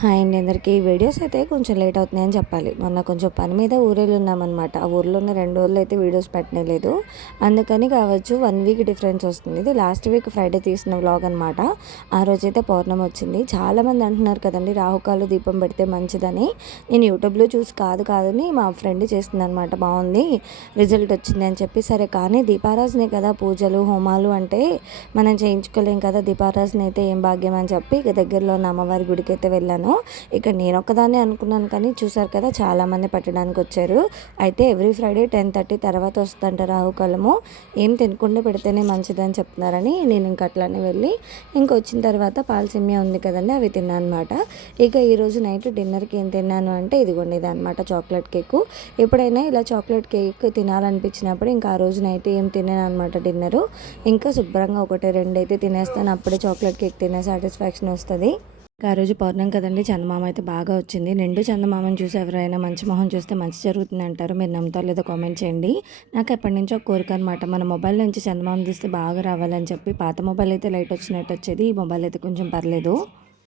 Hi అండి అందరికీ. Videos అయితే కొంచెం లేట్ అవుతున్నాయని చెప్పాలి. మొన్న కొంచెం పని మీద ఊరెళ్ళున్నామనమాట. ఆ ఊర్లో ఉన్న 2 రోజులు అయితే వీడియోస్ పెట్టనేలేదు. అందుకని కావచ్చు 1 వీక్ డిఫరెన్స్ వస్తుంది. ఇది లాస్ట్ వీక్ ఫ్రైడే తీసిన వ్లాగ్ అనమాట. ఆ రోజైతే పౌర్ణమి వచ్చింది. చాలామంది అంటున్నారు కదండి రాహుకాలు దీపం పెడితే మంచిదని. నేను యూట్యూబ్లో చూసి కాదని మా ఫ్రెండ్ చేసిందనమాట. బాగుంది, రిజల్ట్ వచ్చింది అని చెప్పి. సరే కానీ దీపారాజనే కదా పూజలు హోమాలు అంటే మనం చేయించుకోలేం కదా. దీపారాజన అయితే ఏం భాగ్యం అని చెప్పి ఇక దగ్గరలో ఉన్న అమ్మవారి గుడికి అయితే వెళ్ళాను. ఇక్కడ నేను ఒక్కదాన్నే అనుకున్నాను కానీ చూసారు కదా చాలామంది పట్టడానికి వచ్చారు. అయితే ఎవ్రీ ఫ్రైడే 10:30 తర్వాత వస్తుందంట రాహుకాలము. ఏం తినకుండా పెడితేనే మంచిదని చెప్తున్నారని నేను ఇంక అట్లానే వెళ్ళి వచ్చిన తర్వాత పాలసేమియా ఉంది కదండి, అవి తిన్నాను అనమాట. ఇక ఈరోజు నైట్ డిన్నర్కి ఏం తిన్నాను అంటే ఇదిగోండి ఇది అనమాట, చాక్లెట్ కేకు. ఎప్పుడైనా ఇలా చాక్లెట్ కేక్ తినాలనిపించినప్పుడు ఇంకా ఆ రోజు నైట్ ఏం తినాను అనమాట డిన్నరు. ఇంకా శుభ్రంగా 1-2 అయితే తినేస్తాను. అప్పుడే చాక్లెట్ కేక్ తినే సాటిస్ఫాక్షన్ వస్తుంది. ఆ రోజు పౌర్ణం కదండి, చందమామ అయితే బాగా వచ్చింది. నిండు చందమామను చూసి ఎవరైనా మంచి మొహం చూస్తే మంచి జరుగుతుంది అంటారు. మీరు నమ్ముతారో లేదో కామెంట్ చేయండి. నాకు ఎప్పటి నుంచో ఒక కోరిక అనమాట, మన మొబైల్ నుంచి చందమామ తీస్తే బాగా రావాలని చెప్పి. పాత మొబైల్ అయితే లైట్ వచ్చినట్టు వచ్చేది, ఈ మొబైల్ అయితే కొంచెం పర్లేదు.